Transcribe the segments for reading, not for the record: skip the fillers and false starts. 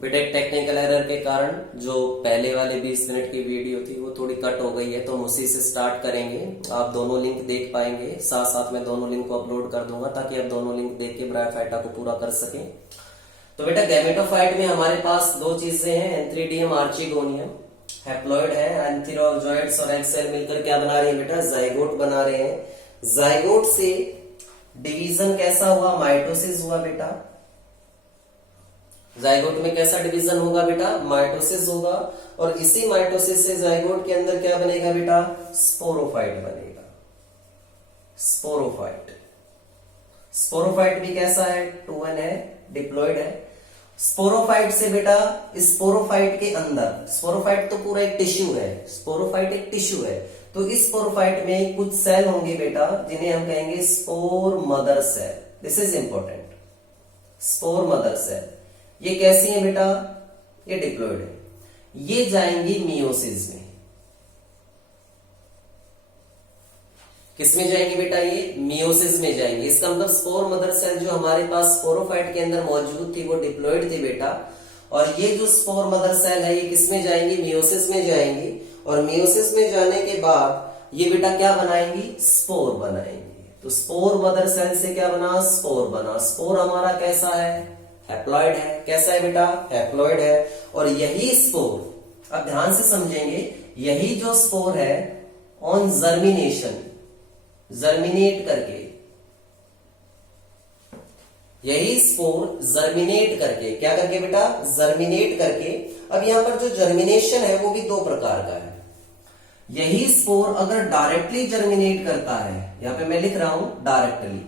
बेटा एक technical error के कारण जो पहले वाले 20 मिनट की वीडियो थी वो थोड़ी कट हो गई है, तो हम उसी से स्टार्ट करेंगे। आप दोनों लिंक देख पाएंगे, साथ साथ में दोनों लिंक को अपलोड कर दूंगा ताकि आप दोनों लिंक देख के ब्रायोफाइटा को पूरा कर सकें। तो बेटा गैमेटोफाइट में हमारे पास दो चीजें हैं, एंथ्रीडियम आर्चिगोनियम हैप्लॉइड है। एंथीरोजोइड्स और एग सेल मिलकर क्या बना रहे हैं बेटा? जाइगोट बना रहे हैं। जाइगोट से डिवीजन कैसा हुआ? माइटोसिस हुआ बेटा। जाइगोट में कैसा डिवीजन होगा बेटा? माइटोसिस होगा। और इसी माइटोसिस से जाइगोट के अंदर क्या बनेगा बेटा? स्पोरोफाइट बनेगा। स्पोरोफाइट। स्पोरोफाइट भी कैसा है? 2n है, डिप्लॉइड है। स्पोरोफाइट से बेटा, स्पोरोफाइट के अंदर, स्पोरोफाइट तो पूरा एक टिश्यू है, स्पोरोफाइट एक टिश्यू है, तो इस स्पोरोफाइट में कुछ सेल होंगे बेटा जिन्हें हम कहेंगे spore mother cell. This is important. Spore mother cell ये कैसी है बेटा? ये डिप्लॉइड है। ये जाएंगी मियोसिस में। किसमें जाएंगे बेटा? ये मियोसिस में जाएंगे। इसका मतलब स्पोर मदर सेल जो हमारे पास स्पोरोफाइट के अंदर मौजूद थी वो डिप्लॉइड थी बेटा, और ये जो स्पोर मदर सेल है ये किसमें जाएंगी? मियोसिस में जाएंगी। और मियोसिस में जाने के बाद ये बेटा क्या बनाएंगी? स्पोर बनाएंगी। तो स्पोर मदर सेल से क्या बना? स्पोर बना। स्पोर हमारा कैसा है? हैप्लॉइड है। कैसा है बेटा? हैप्लॉइड है। और यही स्पोर, अब ध्यान से समझेंगे, यही जो स्पोर है ऑन जर्मिनेशन, जर्मिनेट करके, यही स्पोर जर्मिनेट करके, क्या करके बेटा? जर्मिनेट करके। अब यहां पर जो जर्मिनेशन है वो भी दो प्रकार का है। यही स्पोर अगर डायरेक्टली जर्मिनेट करता है, यहां पे मैं लिख रहा हूं डायरेक्टली,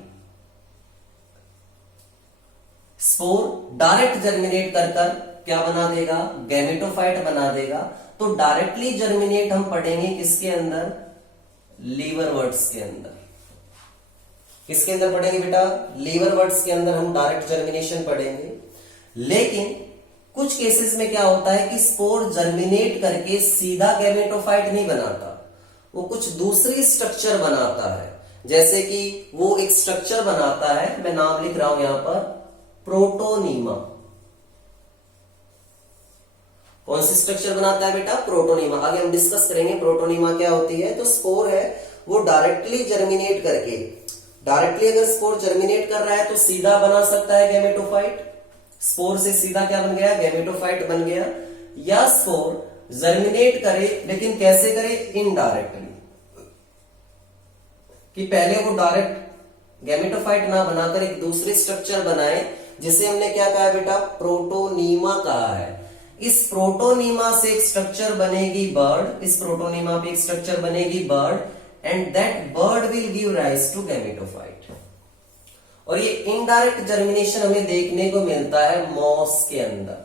स्पोर डायरेक्ट जर्मिनेट कर कर क्या बना देगा? गैमेटोफाइट बना देगा। तो डायरेक्टली जर्मिनेट हम पढ़ेंगे किसके अंदर? लीवरवर्ट्स के अंदर। किसके अंदर पढ़ेंगे बेटा? लीवरवर्ट्स के अंदर हम डायरेक्ट जर्मिनेशन पढ़ेंगे। लेकिन कुछ केसेस में क्या होता है कि स्पोर जर्मिनेट करके सीधा गैमेटोफाइट नहीं बनाता, वो कुछ दूसरी स्ट्रक्चर बनाता है। जैसे कि वो एक स्ट्रक्चर बनाता है, मैं नाम लिख रहा हूं यहां पर, प्रोटोनीमा। कौन सी स्ट्रक्चर बनाता है बेटा? प्रोटोनीमा। आगे हम डिस्कस करेंगे प्रोटोनीमा क्या होती है। तो स्पोर है वो डायरेक्टली जर्मिनेट करके, डायरेक्टली अगर स्पोर जर्मिनेट कर रहा है तो सीधा बना सकता है गैमेटोफाइट। स्पोर से सीधा क्या बन गया? गैमेटोफाइट बन गया। या स्पोर जर्मिनेट करे, लेकिन कैसे करे? इनडायरेक्टली, कि पहले वो डायरेक्ट गैमेटोफाइट ना बनाकर एक दूसरी स्ट्रक्चर बनाए, जिसे हमने क्या कहा है बेटा? प्रोटोनीमा कहा है। इस प्रोटोनीमा से एक स्ट्रक्चर बनेगी बर्ड, इस प्रोटोनीमा पे एक स्ट्रक्चर बनेगी bud, and that bud will give rise to gametophyte. और ये इनडायरेक्ट जर्मिनेशन हमें देखने को मिलता है मॉस के अंदर।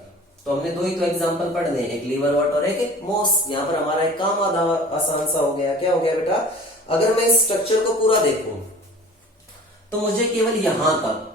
तो हमने दो ही तो एग्जांपल पढ़ने, एक लीवरवर्ट और एक मॉस। यहां पर हमारा एक काम आधा आसान सा हो गया। क्या हो गया बेटा? अगर मैं इस स्ट्रक्चर को पूरा देखूं तो मुझे केवल यहां तक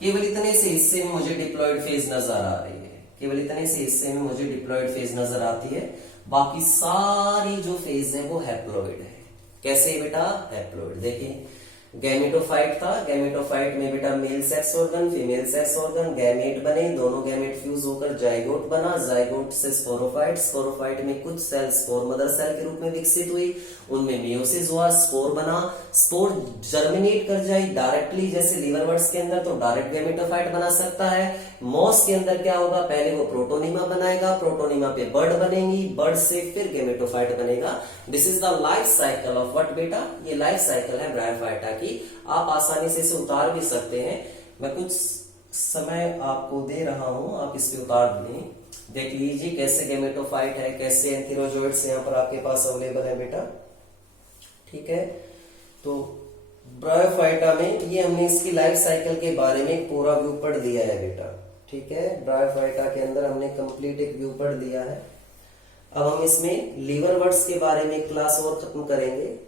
केवल इतने से हिस्से में मुझे डिप्लॉइड फेज नजर आ रही है, केवल इतने से हिस्से में मुझे डिप्लॉइड फेज नजर आती है। बाकी सारी जो फेज है वो हैप्लॉइड है। कैसे बेटा? हैप्लॉइड। देखिए गैमेटोफाइट था, गैमेटोफाइट में बेटा male sex organ, female sex organ, gamete बने, दोनों गैमेट फ्यूज होकर जाइगोट बना, जाइगोट से स्पोरोफाइट, स्पोरोफाइट में कुछ सेल स्पोर मदर सेल के रूप में विकसित हुई, उनमें मियोसिस हुआ, स्पोर बना, स्पोर जर्मिनेट कर जाए डायरेक्टली, जैसे लीवरवर्ट्स के अंदर तो डायरेक्ट गैमेटोफाइट बना सकता है। मॉस के अंदर क्या होगा? पहले वो प्रोटोनीमा बनाएगा, प्रोटोनीमा पे बर्ड बनेगी, बर्ड से फिर गैमेटोफाइट बनेगा। This is the life cycle of what बेटा? ये लाइफ साइकिल है ब्रायोफाइटा की। आप आसानी से इसे उतार भी सकते हैं, मैं कुछ समय आपको दे रहा हूं, आप इस पे उतार दें। देख लीजिए कैसे गैमेटोफाइट है, कैसे एंथीरोजोइड्स यहाँ पर आपके पास अवेलेबल है बेटा। ठीक है, तो ब्रायोफाइटा में ये हमने इसकी लाइफ साइकिल के बारे में पूरा व्यू पढ़ दिया है बेटा। ठीक है, ब्रायोफाइटा के अंदर हमने कंप्लीट एक व्यू पढ़ दिया है। अब हम इसमें लीवरवर्ट्स के बारे में क्लास और खत्म करेंगे।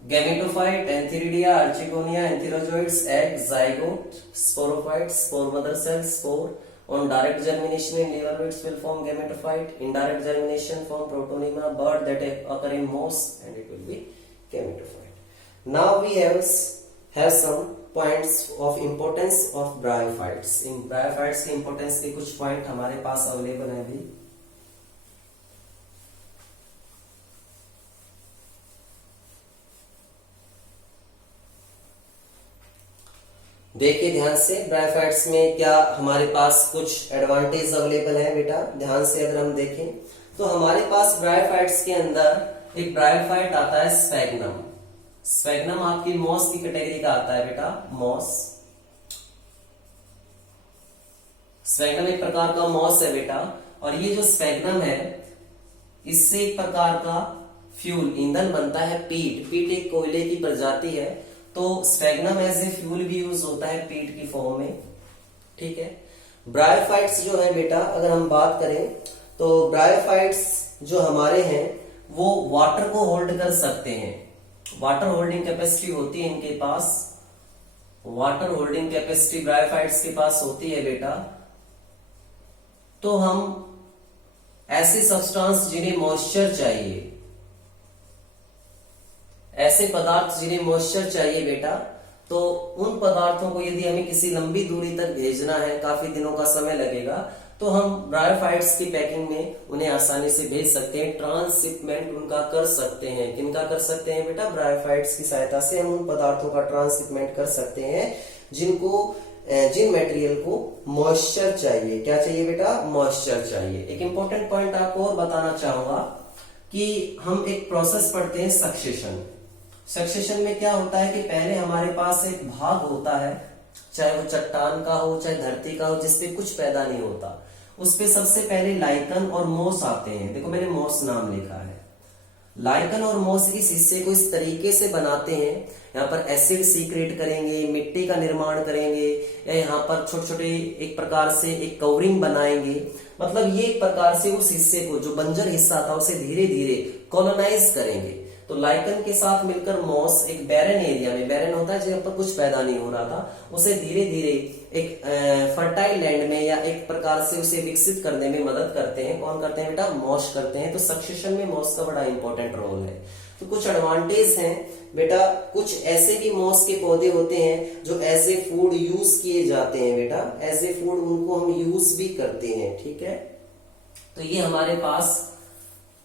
Gametophyte, antheridia, archegonia, antherozoids, egg, zygote, sporophyte, spore mother cell, spore. On direct germination in liverworts will form gametophyte. Indirect germination form protonema, bird that occur in moss, and it will be gametophyte. Now we have have some points of importance of bryophytes. इन bryophytes के importance के कुछ point हमारे पास available है भी। देखिए ध्यान से, ब्रायोफाइट्स में क्या हमारे पास कुछ एडवांटेज अवेलेबल है बेटा। ध्यान से अगर हम देखें तो हमारे पास ब्रायोफाइट्स के अंदर एक ब्रायोफाइट आता है स्फैग्नम। स्फैग्नम आपकी मॉस की कैटेगरी का आता है बेटा, मॉस। स्फैग्नम एक प्रकार का मॉस है बेटा, और ये जो स्फैग्नम है इससे एक प्रकार का फ्यूल, ईंधन बनता है पीट। पीट एक कोयले की प्रजाति है, तो स्फैग्नम एज ए फ्यूल भी यूज होता है पीट की फॉर्म में। ठीक है। ब्रायोफाइट्स जो है बेटा, अगर हम बात करें तो ब्रायोफाइट्स जो हमारे हैं वो वाटर को होल्ड कर सकते हैं। वाटर होल्डिंग कैपेसिटी होती है इनके पास, वाटर होल्डिंग कैपेसिटी ब्रायोफाइट्स के पास होती है बेटा। तो हम ऐसे सब्सटेंस जिन्हें मॉइस्चर चाहिए, ऐसे पदार्थ जिन्हें मॉइस्चर चाहिए बेटा, तो उन पदार्थों को यदि हमें किसी लंबी दूरी तक भेजना है, काफी दिनों का समय लगेगा, तो हम ब्रायोफाइट्स की पैकिंग में उन्हें आसानी से भेज सकते हैं। ट्रांसशिपमेंट उनका कर सकते हैं। किनका कर सकते हैं बेटा? ब्रायोफाइट्स की सहायता से हम उन पदार्थों का ट्रांसशिपमेंट कर सकते हैं जिन मटेरियल को मॉइस्चर चाहिए। क्या चाहिए बेटा? मॉइस्चर चाहिए। एक इंपॉर्टेंट पॉइंट आपको और बताना चाहूंगा कि हम एक प्रोसेस पढ़ते हैं सक्सेशन। सक्सेशन में क्या होता है कि पहले हमारे पास एक भाग होता है, चाहे वो चट्टान का हो चाहे धरती का हो, जिसपे कुछ पैदा नहीं होता, उस पे सबसे पहले लाइकन और मोस आते हैं। देखो मैंने मोस नाम लिखा है। लाइकन और मोस इस हिस्से को इस तरीके से बनाते हैं, यहाँ पर एसिड सीक्रेट करेंगे, मिट्टी का निर्माण करेंगे, या यहाँ पर छोटे छोटे एक प्रकार से एक कवरिंग बनाएंगे। मतलब ये एक प्रकार से उस हिस्से को, जो बंजर हिस्सा था, उसे धीरे धीरे कॉलोनाइज करेंगे। तो लाइकन के साथ मिलकर मॉस एक बैरन एरिया में, बैरन होता है जहां पर कुछ पैदा नहीं हो रहा था, उसे धीरे धीरे एक फर्टाइल लैंड में या एक प्रकार से उसे विकसित करने में मदद करते हैं। कौन करते हैं बेटा? मॉस करते हैं। तो सक्सेशन में मॉस का बड़ा इंपॉर्टेंट रोल है। तो कुछ एडवांटेज हैं बेटा। कुछ ऐसे भी मॉस के पौधे होते हैं जो एज ए फूड यूज किए जाते हैं बेटा, एज ए फूड उनको हम यूज भी करते हैं। ठीक है। तो ये हमारे पास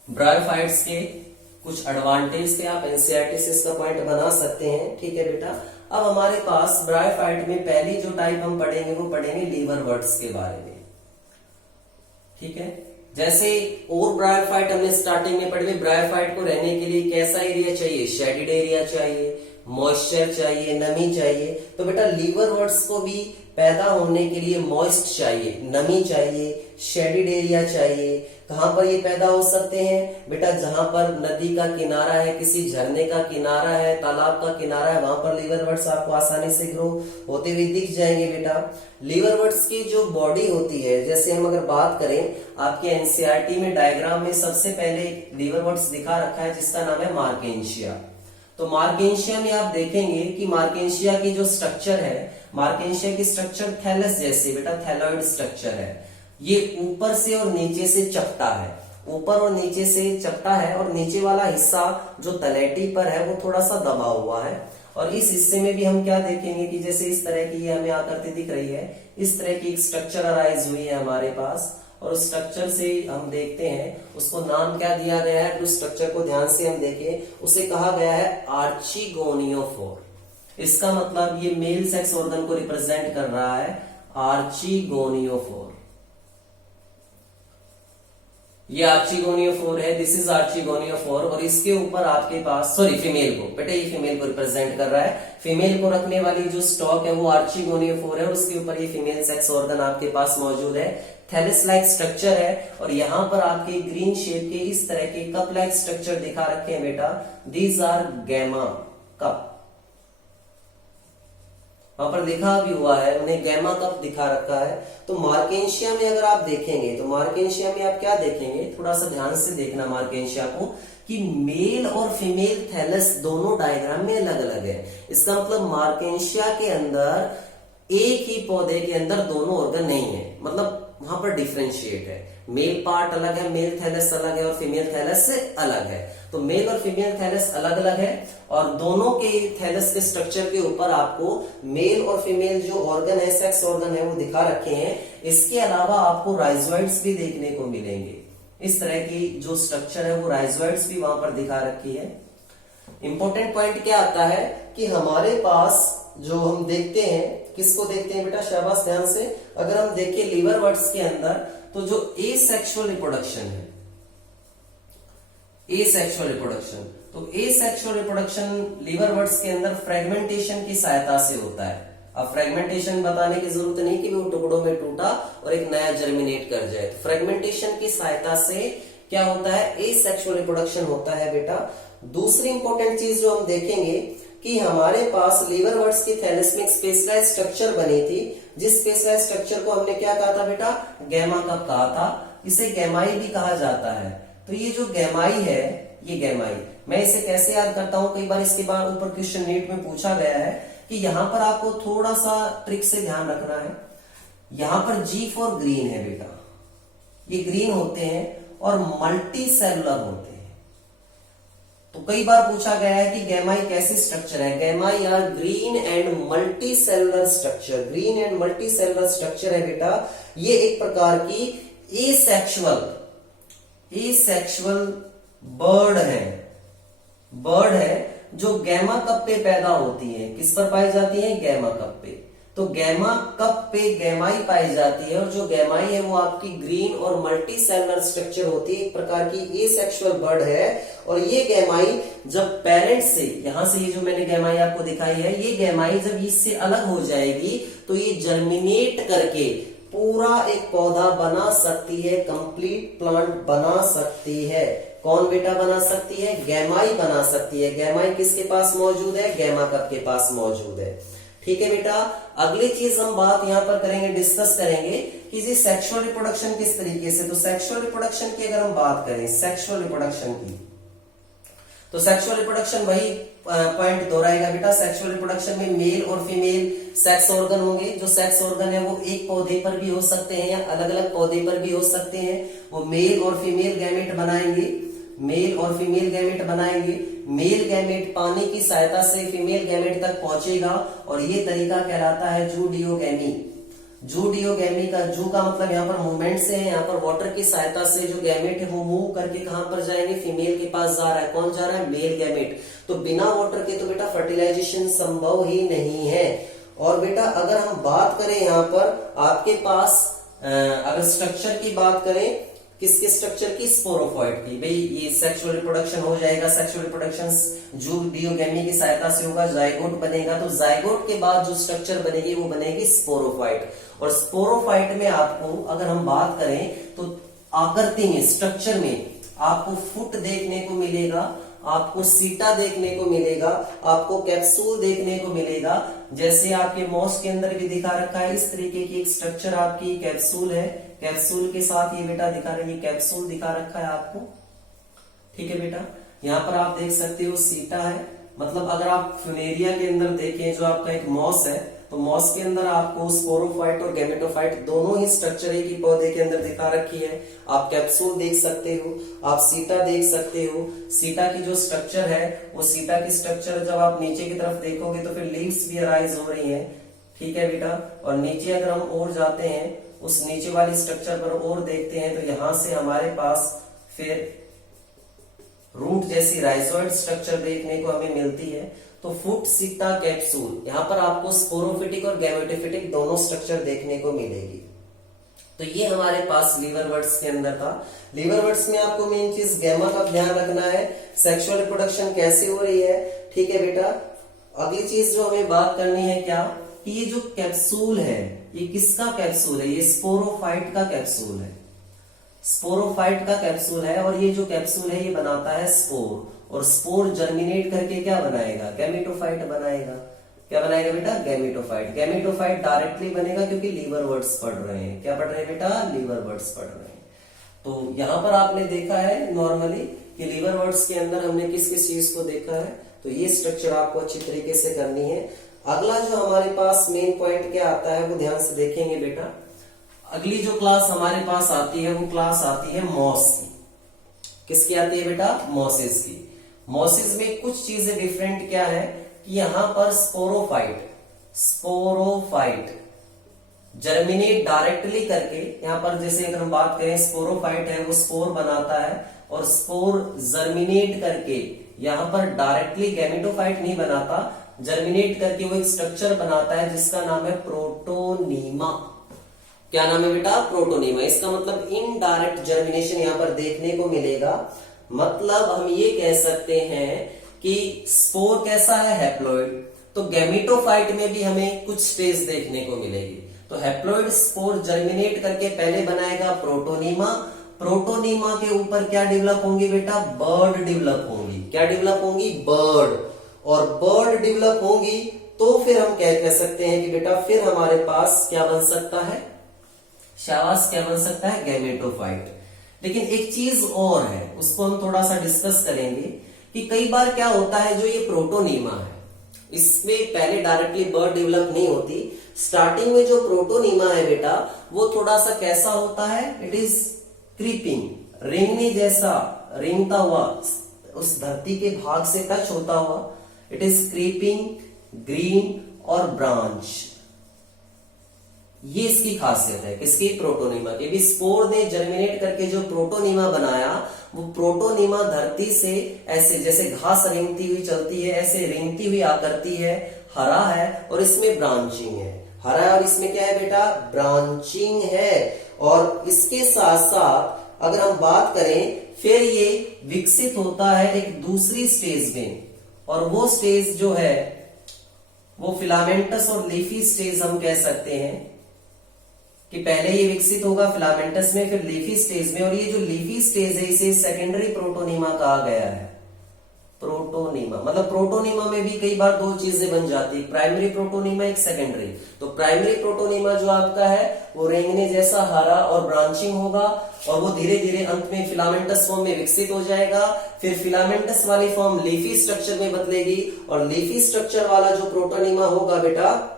ब्रायोफाइट्स के कुछ एडवांटेज थे। आप एनसीईआरटी से इसका पॉइंट बना सकते हैं। ठीक है बेटा। अब हमारे पास ब्रायोफाइट में पहली जो टाइप हम पढ़ेंगे वो पढ़ेंगे लीवरवर्ट्स के बारे में। ठीक है। जैसे और ब्रायोफाइट हमने स्टार्टिंग में पढ़े, ब्रायोफाइट को रहने के लिए कैसा एरिया चाहिए? शेडिड एरिया चाहिए, मॉइस्चर चाहिए, नमी चाहिए। तो बेटा लीवरवर्ट्स को भी पैदा होने के लिए मॉइस्ट चाहिए, नमी चाहिए, शेडिड एरिया चाहिए। कहां पर ये पैदा हो सकते हैं बेटा? जहां पर नदी का किनारा है, किसी झरने का किनारा है, तालाब का किनारा है, वहां पर लीवरवर्ट्स आपको आसानी से ग्रो होते हुए दिख जाएंगे बेटा। लीवरवर्ट्स की जो बॉडी होती है, जैसे हम अगर बात करें, आपके एनसीईआरटी में डायग्राम में सबसे पहले लीवरवर्ट्स दिखा रखा है जिसका नाम है मार्केंशिया। तो मार्केंशिया में आप देखेंगे कि मार्केंशिया की जो स्ट्रक्चर है, मार्केंशिया की स्ट्रक्चर थैलस जैसी बेटा, थैलॉइड स्ट्रक्चर है। ये ऊपर से और नीचे से चपटा है, ऊपर और नीचे से चपटा है, और नीचे वाला हिस्सा जो तलैटी पर है वो थोड़ा सा दबा हुआ है। और इस हिस्से में भी हम क्या देखेंगे कि जैसे इस तरह की ये हमें आकृति दिख रही है, इस तरह की एक स्ट्रक्चर अराइज हुई है हमारे पास, और उस स्ट्रक्चर से हम देखते हैं उसको नाम क्या दिया गया है। उस स्ट्रक्चर को ध्यान से हम देखें, उसे कहा गया है आर्चिगोनियोफोर। इसका मतलब ये मेल सेक्स ऑर्गन को रिप्रेजेंट कर रहा है, आर्चिगोनियोफोर। ये आर्चिगोनियोफोर है, दिस इज आर्चिगोनियोफोर। और इसके ऊपर आपके पास, सॉरी फीमेल को, बेटा ये फीमेल को रिप्रेजेंट कर रहा है। फीमेल को रखने वाली जो स्टॉक है वो आर्चिगोनियोफोर है, और उसके ऊपर ये फीमेल सेक्स ऑर्गन आपके पास मौजूद है। थैलस लाइक स्ट्रक्चर है, और यहां पर आपके ग्रीन शेप के इस तरह के कप लाइक स्ट्रक्चर दिखा रखे हैं बेटा, दीज आर गैमा कप। वहां पर लिखा भी हुआ है, उन्हें गैमा कप दिखा रखा है। तो मार्केंशिया में अगर आप देखेंगे, तो मार्केंशिया में आप क्या देखेंगे, थोड़ा सा ध्यान से देखना मार्केंशिया को, कि मेल और फीमेल थैलस दोनों डायग्राम में अलग अलग है। इसका मतलब मार्केंशिया के अंदर एक ही पौधे के अंदर दोनों ऑर्गन नहीं है, मतलब वहां पर डिफरेंशिएट है। मेल पार्ट अलग है, मेल थैलस अलग है और फीमेल थैलस से अलग है। तो मेल और फीमेल थैलस अलग अलग है और दोनों के थैलस के स्ट्रक्चर के ऊपर आपको मेल और फीमेल जो ऑर्गन है, सेक्स ऑर्गन है, वो दिखा रखे हैं। इसके अलावा आपको राइजोइड्स भी देखने को मिलेंगे। इस तरह की जो स्ट्रक्चर है वो राइजोइड्स भी वहां पर दिखा रखी है। इंपॉर्टेंट पॉइंट क्या आता है कि हमारे पास जो हम देखते हैं, किसको देखते हैं बेटा, शाबाश ध्यान से। अगर हम देखें लीवर वर्ड्स के अंदर तो जो एसेक्सुअल रिप्रोडक्शन है, एसेक्सुअल रिप्रोडक्शन, तो एसेक्सुअल रिप्रोडक्शन लीवर वर्ड्स के अंदर फ्रेगमेंटेशन की सहायता से होता है। अब फ्रेगमेंटेशन बताने की जरूरत नहीं कि वो टुकड़ों में टूटा और एक नया जर्मिनेट कर जाए। फ्रेगमेंटेशन की सहायता से क्या होता है, एसेक्सुअल रिप्रोडक्शन होता है बेटा। दूसरी इंपॉर्टेंट चीज जो हम देखेंगे कि हमारे पास लीवर वर्ड्स की थैलस में स्पेशलाइज स्ट्रक्चर बनी थी, जिस स्पेशलाइज स्ट्रक्चर को हमने क्या कहा था बेटा, गैमा कप कहा था। इसे गैमाई भी कहा जाता है। तो ये जो गैमाई है, ये गैमाई, मैं इसे कैसे याद करता हूं, कई बार इसके बाद ऊपर क्वेश्चन नीट में पूछा गया है कि यहां पर आपको थोड़ा सा ट्रिक से ध्यान रखना है। यहां पर जी फॉर ग्रीन है बेटा, ये ग्रीन होते हैं और मल्टी सेलुलर होते हैं। तो कई बार पूछा गया है कि गैमाई कैसी स्ट्रक्चर है। Gemmae are green and multicellular structure, green and multicellular structure है बेटा। ये एक प्रकार की एसेक्सुअल बर्ड है जो गैमा कप पे पैदा होती है। किस पर पाई जाती है, गैमा कप पे। तो गैमा कप पे गैमाई पाई जाती है और जो गैमाई है वो आपकी ग्रीन और मल्टी सेलुलर स्ट्रक्चर होती है, एक प्रकार की एसेक्सुअल बर्ड है। और ये गैमाई जब पेरेंट से, यहां से ये जो मैंने गैमाई आपको दिखाई है, ये गैमाई जब इससे अलग हो जाएगी तो ये जर्मिनेट करके पूरा एक पौधा बना सकती है, कंप्लीट प्लांट बना सकती है। कौन बेटा बना सकती है, गैमाई बना सकती है। गैमाई किसके पास मौजूद है, गैमा कप के पास मौजूद है। ठीक है बेटा। अगली चीज हम बात यहां पर करेंगे, डिस्कस करेंगे कि जी सेक्सुअल रिप्रोडक्शन किस तरीके से। तो सेक्सुअल रिप्रोडक्शन की अगर हम बात करें, सेक्सुअल रिप्रोडक्शन की, तो सेक्सुअल रिप्रोडक्शन वही पॉइंट दोहराएगा बेटा। सेक्सुअल रिप्रोडक्शन में मेल और फीमेल सेक्स ऑर्गन होंगे। जो सेक्स ऑर्गन है वो एक पौधे पर भी हो सकते हैं या अलग अलग पौधे पर भी हो सकते हैं। वो मेल और फीमेल गैमेट बनाएंगे, मेल और फीमेल गैमेट बनाएंगे। मेल गैमेट पानी की सहायता से फीमेल गैमेट तक पहुंचेगा और ये तरीका कहलाता है जूडियोगैमी। जूडियोगैमी का, जू का मतलब यहाँ पर मूवमेंट से है, यहाँ पर वाटर की सहायता से जो गैमेट है वो मूव करके कहां पर जाएंगे, फीमेल के पास जा रहा है। कौन जा रहा है, मेल गैमेट। तो बिना वाटर के तो बेटा फर्टिलाइजेशन संभव ही नहीं है। और बेटा अगर हम बात करें यहाँ पर आपके पास अगर स्ट्रक्चर की बात करें, किसके स्ट्रक्चर की, स्पोरोफाइट की। भाई ये सेक्सुअल रिप्रोडक्शन हो जाएगा। सेक्सुअल रिप्रोडक्शन जूडियोगैमी की सहायता से होगा, जाइगोट बनेगा। तो जाइगोट के बाद जो स्ट्रक्चर बनेगी वो बनेगी स्पोरोफाइट। और स्पोरोफाइट में आपको अगर हम बात करें तो आकृति में, स्ट्रक्चर में आपको फुट देखने को मिलेगा, आपको सीटा देखने को मिलेगा, आपको कैप्सूल देखने को मिलेगा। जैसे आपके मॉस के अंदर भी दिखा रखा है, इस तरीके की एक स्ट्रक्चर आपकी कैप्सूल है। कैप्सूल के साथ ये बेटा दिखा रहे हैं, कैप्सूल दिखा रखा है आपको। ठीक है बेटा। यहाँ पर आप देख सकते हो सीटा है, मतलब अगर आप फ्यूनेरिया के अंदर देखें जो आपका एक मॉस है, तो मॉस के अंदर आपको स्पोरोफाइट और गैमेटोफाइट दोनों ही स्ट्रक्चर एक ही पौधे के अंदर दिखा रखी है। आप कैप्सूल देख सकते हो, आप सीटा देख सकते हो। सीटा की जो स्ट्रक्चर है वो सीटा की स्ट्रक्चर जब आप नीचे की तरफ देखोगे तो फिर लीव्स भी अराइज हो रही है। ठीक है बेटा। और नीचे अगर हम और जाते हैं, उस नीचे वाली स्ट्रक्चर पर और देखते हैं, तो यहां से हमारे पास फिर रूट जैसी राइजोइड स्ट्रक्चर देखने को हमें मिलती है। तो फुट, सीटा, कैप्सूल, यहां पर आपको स्पोरोफिटिक और गैमेटोफिटिक दोनों स्ट्रक्चर देखने को मिलेगी। तो ये हमारे पास लीवर वर्ड्स के अंदर था। लीवर वर्ड्स में आपको मेन चीज गैमा का ध्यान रखना है, सेक्सुअल रिप्रोडक्शन कैसे हो रही है। ठीक है बेटा। अगली चीज जो हमें बात करनी है क्या, कि ये जो कैप्सूल है ये किसका कैप्सूल है, ये स्पोरोफाइट का कैप्सूल है। स्पोरोफाइट का कैप्सूल है और ये जो कैप्सूल है ये बनाता है स्पोर, और स्पोर जर्मिनेट करके क्या बनाएगा, गैमेटोफाइट बनाएगा। क्या बनाएगा बेटा, गैमेटोफाइट। गैमेटोफाइट डायरेक्टली बनेगा क्योंकि लीवर वर्ड्स पढ़ रहे हैं। क्या पढ़ रहे हैं बेटा, लीवर वर्ड्स पढ़ रहे हैं। तो यहां पर आपने देखा है नॉर्मली कि लीवर वर्ड्स के अंदर हमने किस किस चीज को देखा है। तो ये स्ट्रक्चर आपको अच्छी तरीके से करनी है। अगला जो हमारे पास मेन पॉइंट क्या आता है वो ध्यान से देखेंगे बेटा। अगली जो क्लास हमारे पास आती है वो क्लास आती है मॉस की। किसकी आती है बेटा? मॉसेस की। मॉसेस में कुछ चीजें डिफरेंट क्या है कि यहां पर स्पोरोफाइट जर्मिनेट डायरेक्टली करके, यहां पर जैसे अगर हम बात करें स्पोरोफाइट है वो स्पोर बनाता है और स्पोर जर्मिनेट करके यहां पर डायरेक्टली गैमेटोफाइट नहीं बनाता, जर्मिनेट करके वो एक स्ट्रक्चर बनाता है जिसका नाम है प्रोटोनीमा। क्या नाम है बेटा? प्रोटोनीमा। इसका मतलब इनडायरेक्ट जर्मिनेशन यहां पर देखने को मिलेगा। मतलब हम ये कह सकते हैं कि स्पोर कैसा है? हैप्लॉइड। तो गैमेटोफाइट में भी हमें कुछ स्टेज देखने को मिलेगी। तो हैप्लॉइड स्पोर जर्मिनेट करके पहले बनाएगा प्रोटोनीमा। प्रोटोनीमा के ऊपर क्या डेवलप होंगी बेटा? बर्ड डेवलप होंगी। क्या डेवलप होंगी? बर्ड। और बर्ड डेवलप होंगी तो फिर हम कह सकते हैं कि बेटा फिर हमारे पास क्या बन सकता है? शाबाश, क्या बन सकता है? गैमेटोफाइट। लेकिन एक चीज और है, उसको हम थोड़ा सा डिस्कस करेंगे कि कई बार क्या होता है, जो ये प्रोटोनीमा है इसमें पहले डायरेक्टली बर्ड डेवलप नहीं होती। स्टार्टिंग में जो प्रोटोनीमा है बेटा वो थोड़ा सा कैसा होता है? इट इज क्रीपिंग, रेंगने जैसा, रेंगता हुआ, उस धरती के भाग से टच होता हुआ। इट इज क्रीपिंग, ग्रीन और ब्रांच। ये इसकी खासियत है। किसकी? प्रोटोनीमा की। भी स्पोर ने जर्मिनेट करके जो प्रोटोनीमा बनाया वो प्रोटोनीमा धरती से ऐसे जैसे घास रेंगती हुई चलती है, ऐसे रेंगती हुई आकृति है, हरा है और इसमें ब्रांचिंग है। हरा है और इसमें क्या है बेटा? ब्रांचिंग है। और इसके साथ साथ अगर हम बात करें फिर ये विकसित होता है एक दूसरी स्टेज में, और वो स्टेज जो है वो फिलामेंटस और लीफी स्टेज हम कह सकते हैं कि पहले ये विकसित होगा फिलामेंटस में, फिर लीफी स्टेज में। और ये जो लीफी स्टेज है इसे सेकेंडरी प्रोटोनीमा कहा गया है। प्रोटोनीमा मतलब प्रोटोनीमा में भी कई बार दो चीजें बन जाती, प्राइमरी प्रोटोनीमा, एक सेकेंडरी। तो प्राइमरी प्रोटोनीमा जो आपका है वो रेंगने जैसा हरा और ब्रांचिंग होगा और वो धीरे धीरे अंत में फिलामेंटस फॉर्म में विकसित हो जाएगा। फिर फिलामेंटस वाली फॉर्म लीफी स्ट्रक्चर में बदलेगी और लीफी स्ट्रक्चर वाला जो प्रोटोनीमा होगा बेटा,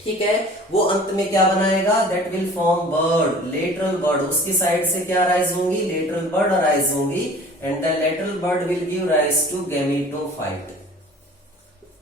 ठीक है, वो अंत में क्या बनाएगा? That will form bud, lateral bud. उसकी साइड से क्या राइज होंगी? लेटरल बर्ड राइज होंगी and the lateral bud will give rise to gametophyte.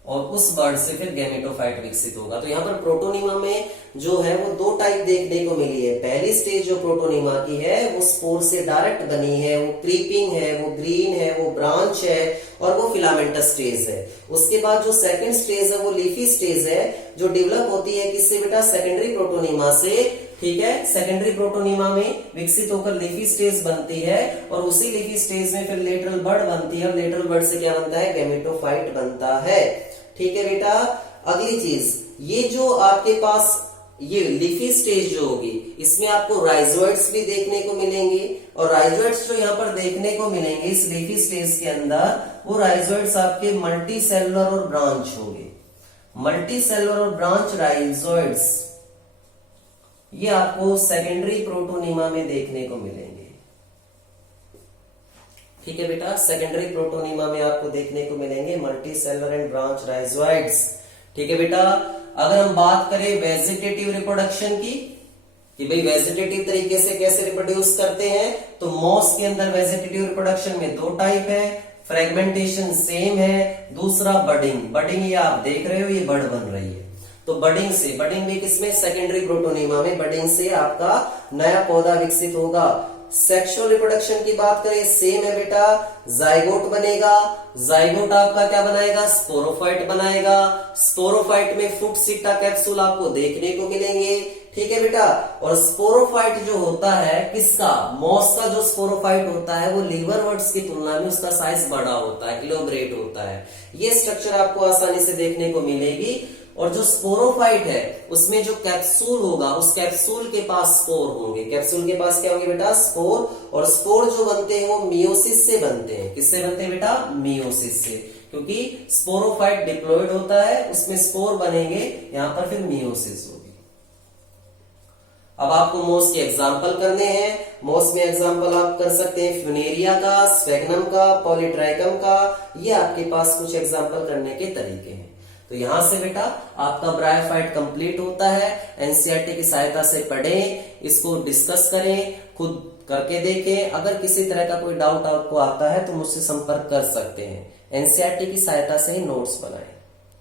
और उस बर्ड से फिर गैमेटोफाइट विकसित होगा। तो यहाँ पर प्रोटोनीमा में जो है वो दो टाइप देखने को मिली है। पहली स्टेज जो प्रोटोनीमा की है वो स्पोर से डायरेक्ट बनी है, वो क्रीपिंग है, वो ग्रीन है, वो ब्रांच है और वो फिलामेंटस स्टेज है। उसके बाद जो सेकंड स्टेज है वो लीफी स्टेज है, जो डेवलप होती है किससे बेटा? सेकेंडरी प्रोटोनीमा से। ठीक है, सेकेंडरी प्रोटोनीमा में विकसित होकर लीफी स्टेज बनती है और उसी लीफी स्टेज में फिर लेटरल बर्ड बनती है और लेटरल बर्ड से क्या बनता है? गैमेटोफाइट बनता है। ठीक है बेटा। अगली चीज, ये जो आपके पास ये लीफी स्टेज जो होगी इसमें आपको राइजोइड्स भी देखने को मिलेंगे और राइजोइड्स जो यहाँ पर देखने को मिलेंगे इस लीफी स्टेज के अंदर, वो राइजोइड्स आपके मल्टी सेलुलर और ब्रांच होंगे। मल्टी सेलुलर और ब्रांच राइजोइड्स ये आपको सेकेंडरी प्रोटोनीमा में देखने को मिलेंगे। ठीक है बेटा, सेकेंडरी प्रोटोनीमा में आपको देखने को मिलेंगे multi cellular and branch rhizoids. ठीक है बेटा। अगर हम बात करें वेजिटेटिव रिप्रोडक्शन की कि भाई वेजिटेटिव तरीके से कैसे रिप्रोड्यूस करते हैं, तो मॉस के अंदर वेजिटेटिव रिप्रोडक्शन में दो टाइप है, फ्रेगमेंटेशन सेम है, दूसरा बडिंग। बडिंग ये आप देख रहे हो, ये बड बन रही है। तो बडिंग से, बडिंग भी किसमें? सेकेंडरी प्रोटोनीमा में। बडिंग से आपका नया पौधा विकसित होगा। सेक्सुअल रिप्रोडक्शन की बात करें सेम है बेटा, जाइगोट बनेगा। जाइगोट आपका क्या बनाएगा? स्पोरोफाइट बनाएगा। स्पोरोफाइट में फुट सीटा कैप्सूल आपको देखने को मिलेंगे। ठीक है बेटा। और स्पोरोफाइट जो होता है किसका? मॉस का जो स्पोरोफाइट होता है वो लीवरवर्ट्स की तुलना में उसका साइज बड़ा होता है, इलोबरेट होता है। ये स्ट्रक्चर आपको आसानी से देखने को मिलेगी। और जो स्पोरोफाइट है उसमें जो कैप्सूल होगा उस कैप्सूल के पास स्पोर होंगे। कैप्सूल के पास क्या होंगे बेटा? स्पोर। और स्पोर जो बनते हैं वो मियोसिस से बनते हैं। किससे बनते हैं बेटा? मियोसिस से, क्योंकि स्पोरोफाइट डिप्लॉयड होता है, उसमें स्पोर बनेंगे, यहां पर फिर मियोसिस होगी। अब आपको मॉस के एग्जाम्पल करने हैं। मॉस में एग्जाम्पल आप कर सकते हैं फ्यूनेरिया का, स्फेगनम का, पॉलीट्राइकम का। ये आपके पास कुछ एग्जाम्पल करने के तरीके हैं। तो यहां से बेटा आपका ब्रायोफाइट कंप्लीट होता है। एनसीईआरटी की सहायता से पढ़ें, इसको डिस्कस करें, खुद करके देखें। अगर किसी तरह का कोई डाउट आपको आता है तो मुझसे संपर्क कर सकते हैं। एनसीईआरटी की सहायता से ही नोट्स बनाएं।